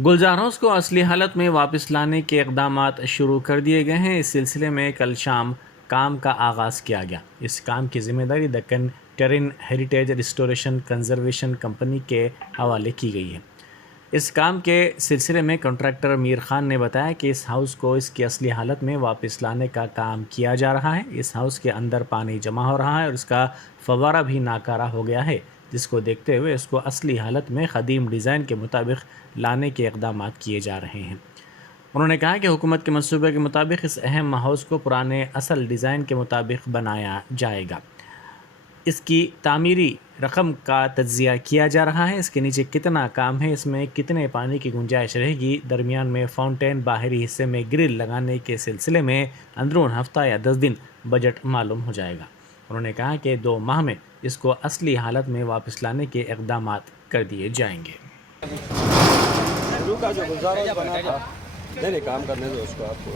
गुलजार house को असली हालत में वापस लाने के इक़दामात शुरू कर दिए गए हैं। इस सिलसिले में कल शाम काम का आगाज़ किया गया। इस काम की जिम्मेदारी Deccan terrain heritage restoration conservation company के हवाले की गई है। इस काम के सिलसिले में कॉन्ट्रैक्टर मीर खान ने बताया कि इस हाउस को इसकी असली हालत में वापस लाने का काम किया जा रहा है। इस हाउस के अंदर पानी जमा हो रहा है और इसका फव्वारा भी नाकारा हो गया है, जिसको देखते हुए इसको असली हालत में ख़दीम डिज़ाइन के मुताबिक लाने के इक़दामात किए जा रहे हैं। उन्होंने कहा कि हुकूमत के मंसूबे के मुताबिक इस अहम हाउस को पुराने असल डिज़ाइन के मुताबिक बनाया जाएगा। इसकी तामीरी रकम का तज्ज़िया किया जा रहा है। इसके नीचे कितना काम है, इसमें कितने पानी की गुंजाइश रहेगी, दरमियान में फाउंटेन, बाहरी हिस्से में ग्रिल लगाने के सिलसिले में अंदरून हफ्ता या 10 दिन बजट मालूम हो जाएगा। उन्होंने कहा कि 2 माह में इसको असली हालत में वापस लाने के इक़दामात कर दिए जाएंगे। का जो गुलजार हाउस बना था, नहीं काम करने दो उसको। आपको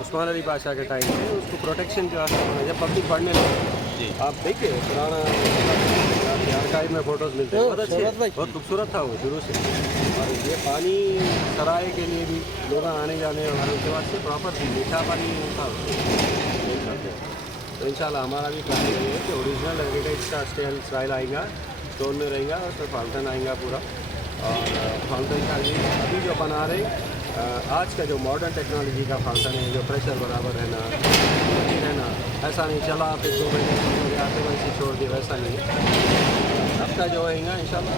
उस्मान अली बादशाह के टाइम में उसको प्रोटेक्शन के वास्ते बना, जब पब्लिक पढ़ने लगे आप देखिए पुराना आर्काइव में फ़ोटोज़ मिलते हैं, बहुत अच्छे, बहुत खूबसूरत था वो शुरू से। और ये पानी सराय के लिए भी लोग आने जाने वालों के वास्ते प्रॉपर मीठा पानी था। तो इंशाल्लाह हमारा भी प्लान यही है कि ओरिजिनल हेरिटेज का स्टाइल आएगा, स्टोन में रहेगा, उसमें फाउंटेन आएगा पूरा। और फाउंटेन का भी अभी जो बना रहे आज का जो मॉडर्न टेक्नोलॉजी का फाउंटेन है, जो प्रेशर बराबर है ना, ऐसा नहीं चला फिर 2 महीने आते वैसे छोड़ दिया, वैसा नहीं। अब का जो है इंशाल्लाह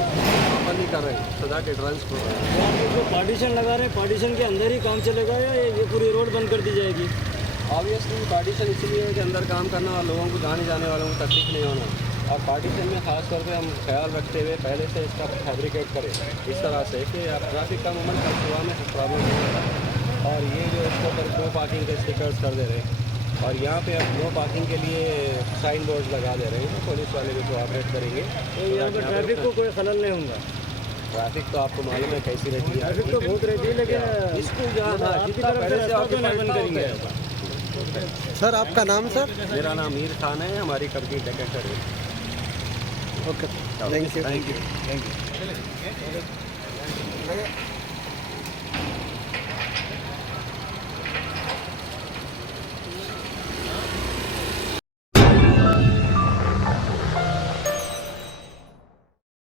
प्रॉपर्ली कर रहे हैं, सदा के ट्रांसपोर्ट जो पार्टीशन लगा रहे हैं, पार्टीशन के अंदर ही काम चलेगा या ये पूरी रोड बंद कर दी जाएगी? ऑब्वियसली पार्टीशन इसलिए है कि अंदर काम करने वाले लोगों को, आने जाने वालों को तकलीफ नहीं होना। और पार्टीशन में ख़ास तौर पे हम ख्याल रखते हुए पहले से इसका फैब्रिकेट करें इस तरह से कि आप ट्रैफिक का मूवमेंट का सुबह में प्रॉब्लम नहीं होता। और ये जो इसके ऊपर नो पार्किंग के स्टिकर्स कर दे रहे हैं और यहाँ पे अब नो पार्किंग के लिए साइन बोर्ड लगा दे रहे हैं, तो पुलिस वाले भी कोऑपरेट करेंगे। तो यहाँ पर ट्रैफिक को कोई खलल नहीं होगा? ट्रैफिक तो आपको मालूम है कैसी रहती है, ट्रैफिक तो बहुत रहती है, लेकिन स्कूल जहाँ पहले से बंद करेंगे। सर आपका नाम? सर मेरा नाम मीर खान है, हमारी कंपनी डेकेटर है। Okay, thank you. Thank you.